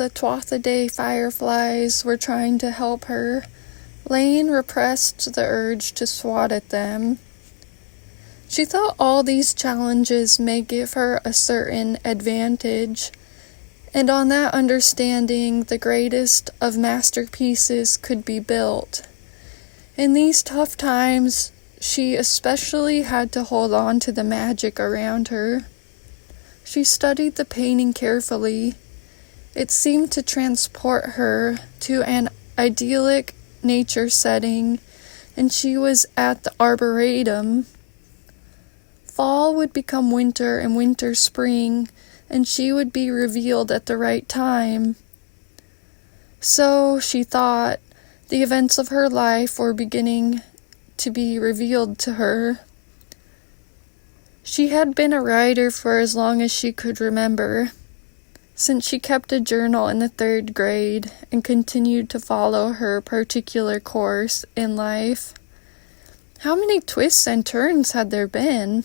the Tuatha fireflies were trying to help her, Laine repressed the urge to swat at them. She thought all these challenges may give her a certain advantage, and on that understanding the greatest of masterpieces could be built. In these tough times, she especially had to hold on to the magic around her. She studied the painting carefully. It seemed to transport her to an idyllic nature setting, and she was at the Arboretum. Fall would become winter and winter spring, and she would be revealed at the right time. So, she thought, the events of her life were beginning to be revealed to her. She had been a writer for as long as she could remember, since she kept a journal in the 3rd grade and continued to follow her particular course in life. How many twists and turns had there been?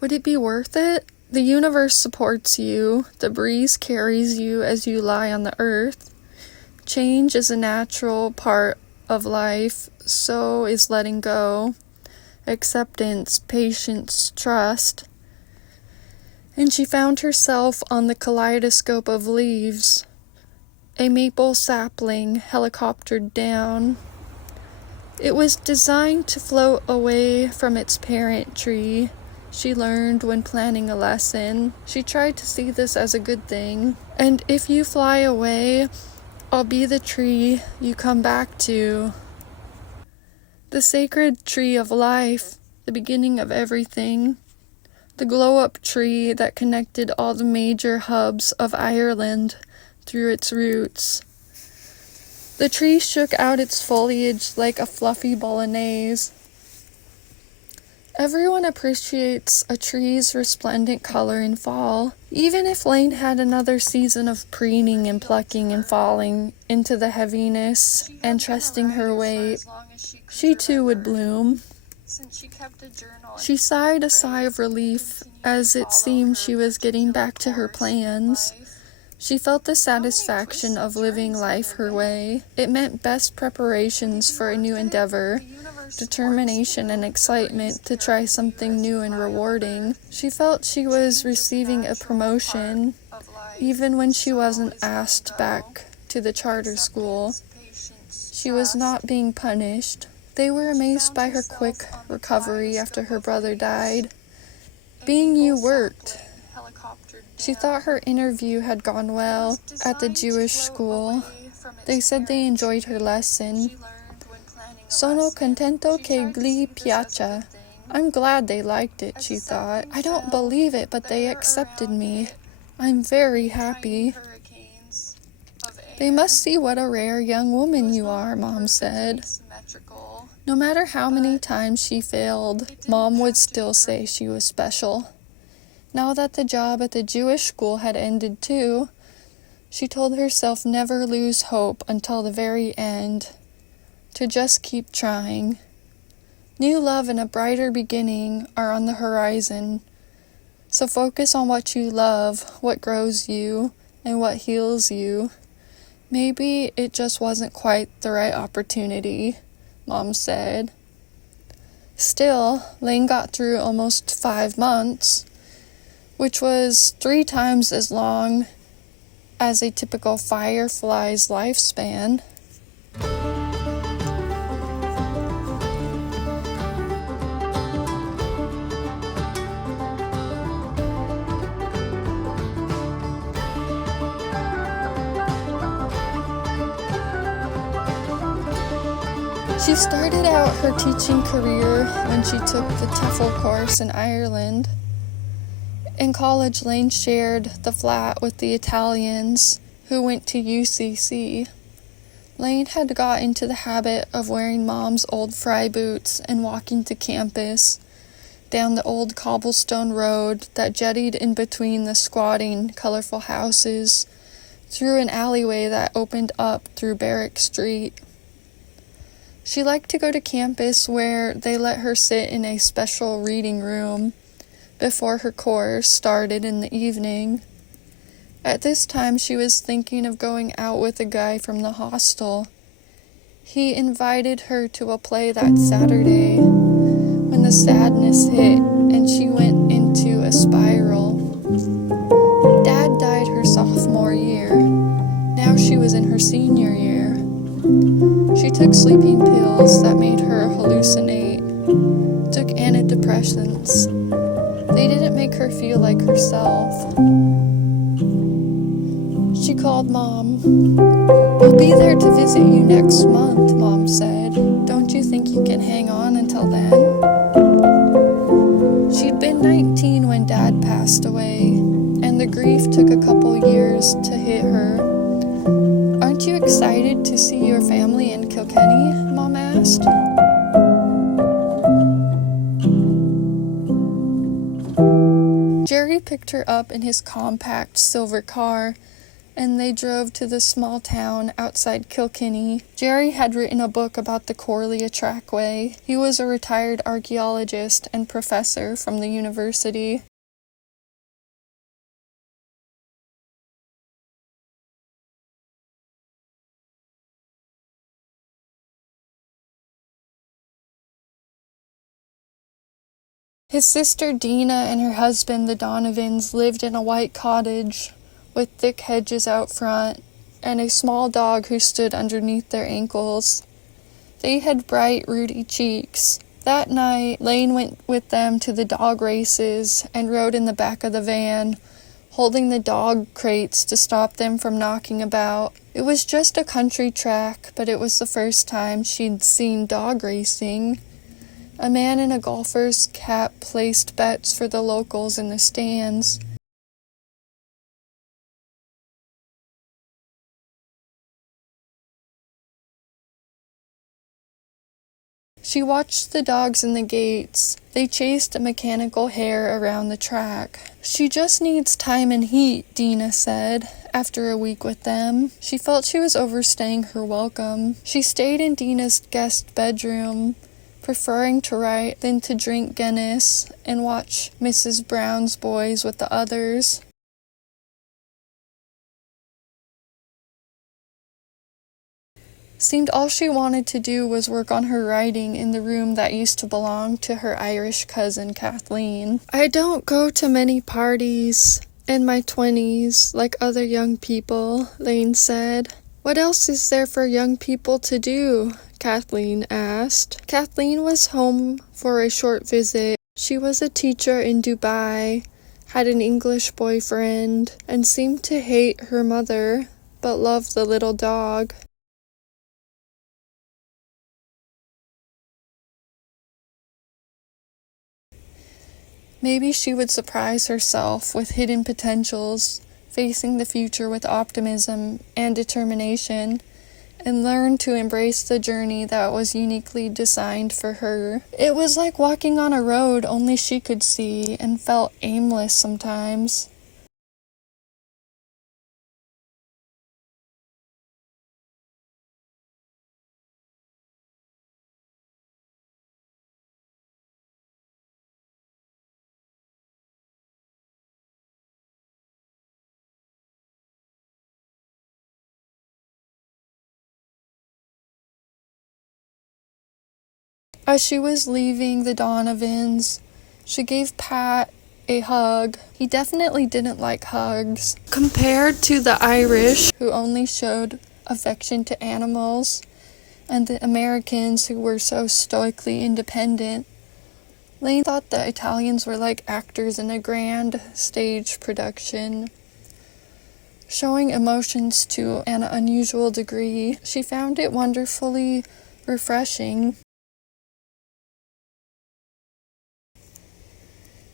Would it be worth it? The universe supports you. The breeze carries you as you lie on the earth. Change is a natural part of life, so is letting go, acceptance, patience, trust. And she found herself on the kaleidoscope of leaves. A maple sapling helicoptered down. It was designed to float away from its parent tree. She learned when planning a lesson. She tried to see this as a good thing. And if you fly away, I'll be the tree you come back to. The sacred tree of life, the beginning of everything. The glow-up tree that connected all the major hubs of Ireland through its roots. The tree shook out its foliage like a fluffy bolognese. Everyone appreciates a tree's resplendent color in fall. Even if Laine had another season of preening and plucking and falling into the heaviness and trusting her weight, she too would bloom. She sighed a sigh of relief as it seemed she was getting back to her plans. She felt the satisfaction of living life her way. It meant best preparations for a new endeavor, determination and excitement to try something new and rewarding. She felt she was receiving a promotion, even when she wasn't asked back to the charter school. She was not being punished. They were amazed by her quick recovery after her brother died. Being you worked. She thought her interview had gone well at the Jewish school. They said they enjoyed her lesson. Sono contento che gli piace. I'm glad they liked it, she thought. I don't believe it, but they accepted me. I'm very happy. They must see what a rare young woman you are, Mom said. No matter how many times she failed, Mom would still say she was special. Now that the job at the Jewish school had ended too, she told herself never lose hope until the very end, to just keep trying. New love and a brighter beginning are on the horizon, so focus on what you love, what grows you, and what heals you. Maybe it just wasn't quite the right opportunity, Mom said. Still, Laine got through almost 5 months, which was 3 times as long as a typical firefly's lifespan. She started out her teaching career when she took the TEFL course in Ireland. In college, Laine shared the flat with the Italians who went to UCC. Laine had got into the habit of wearing Mom's old fry boots and walking to campus, down the old cobblestone road that jettied in between the squatting, colorful houses, through an alleyway that opened up through Barrack Street. She liked to go to campus where they let her sit in a special reading room before her course started in the evening. At this time, she was thinking of going out with a guy from the hostel. He invited her to a play that Saturday, when the sadness hit and she went into a spiral. Dad died her sophomore year. Now she was in her senior year. She took sleeping pills that made her hallucinate, took antidepressants. They didn't make her feel like herself. She called Mom. "I'll be there to visit you next month," Mom said. "Don't you think you can hang on until then?" She'd been 19 when Dad passed away, and the grief took a couple years to hit her. "Aren't you excited to see your family in Kilkenny?" Mom asked. Jerry picked her up in his compact silver car, and they drove to the small town outside Kilkenny. Jerry had written a book about the Corlia Trackway. He was a retired archaeologist and professor from the university. His sister Dina and her husband, the Donovans, lived in a white cottage with thick hedges out front and a small dog who stood underneath their ankles. They had bright, ruddy cheeks. That night, Laine went with them to the dog races and rode in the back of the van, holding the dog crates to stop them from knocking about. It was just a country track, but it was the first time she'd seen dog racing. A man in a golfer's cap placed bets for the locals in the stands. She watched the dogs in the gates. They chased a mechanical hare around the track. "She just needs time and heat," Dina said, after a week with them. She felt she was overstaying her welcome. She stayed in Dina's guest bedroom, preferring to write than to drink Guinness and watch Mrs. Brown's Boys with the others. Seemed all she wanted to do was work on her writing in the room that used to belong to her Irish cousin Kathleen. "I don't go to many parties in my 20s like other young people," Laine said. "What else is there for young people to do?" Kathleen asked. Kathleen was home for a short visit. She was a teacher in Dubai, had an English boyfriend, and seemed to hate her mother, but loved the little dog. Maybe she would surprise herself with hidden potentials, facing the future with optimism and determination, and learn to embrace the journey that was uniquely designed for her. It was like walking on a road only she could see, and felt aimless sometimes. As she was leaving the Donovans, she gave Pat a hug. He definitely didn't like hugs. Compared to the Irish, who only showed affection to animals, and the Americans, who were so stoically independent, Laine thought the Italians were like actors in a grand stage production, showing emotions to an unusual degree. She found it wonderfully refreshing.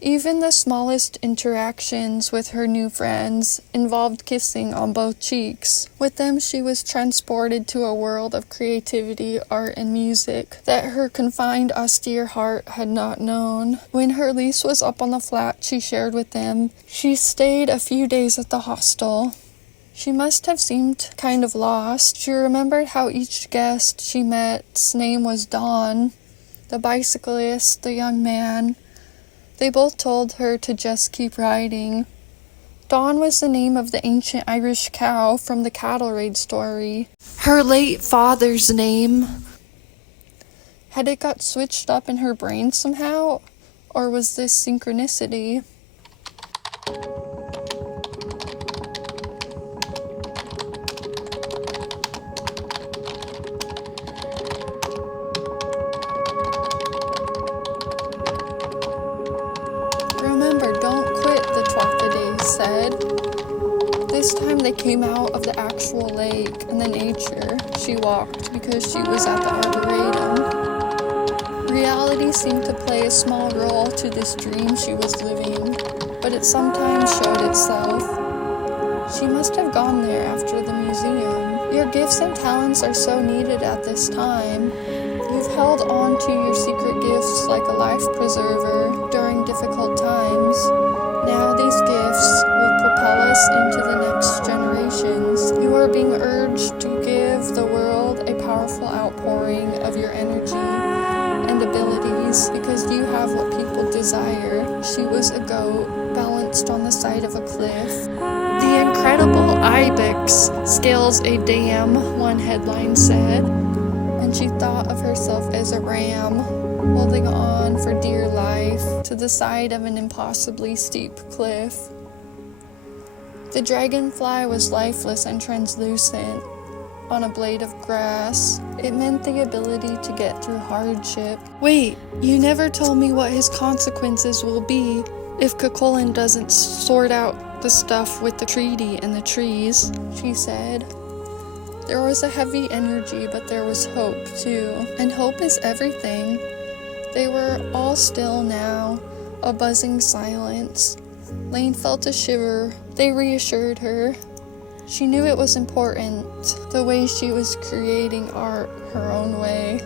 Even the smallest interactions with her new friends involved kissing on both cheeks. With them, she was transported to a world of creativity, art, and music that her confined, austere heart had not known. When her lease was up on the flat she shared with them, she stayed a few days at the hostel. She must have seemed kind of lost. She remembered how each guest she met's name was Donn, the bicyclist, the young man. They both told her to just keep riding. Donn was the name of the ancient Irish cow from the Cattle Raid story. Her late father's name. Had it got switched up in her brain somehow? Or was this synchronicity? Remember, don't quit, the Twathaday said. This time they came out of the actual lake and the nature she walked because she was at the Arboretum. Reality seemed to play a small role to this dream she was living, but it sometimes showed itself. She must have gone there after the museum. Your gifts and talents are so needed at this time. You've held on to your secret gifts like a life preserver during difficult times. Now these gifts will propel us into the next generations. You are being urged to give the world a powerful outpouring of your energy and abilities because you have what people desire. She was a goat balanced on the side of a cliff. The incredible ibex scales a dam, one headline said, and she thought of herself as a ram holding on for dear life to the side of an impossibly steep cliff. The dragonfly was lifeless and translucent on a blade of grass. It meant the ability to get through hardship. Wait, you never told me what his consequences will be if Cuchulain doesn't sort out the stuff with the treaty and the trees, she said. There was a heavy energy, but there was hope too, and hope is everything. They were all still now, a buzzing silence. Laine felt a shiver. They reassured her. She knew it was important, the way she was creating art her own way.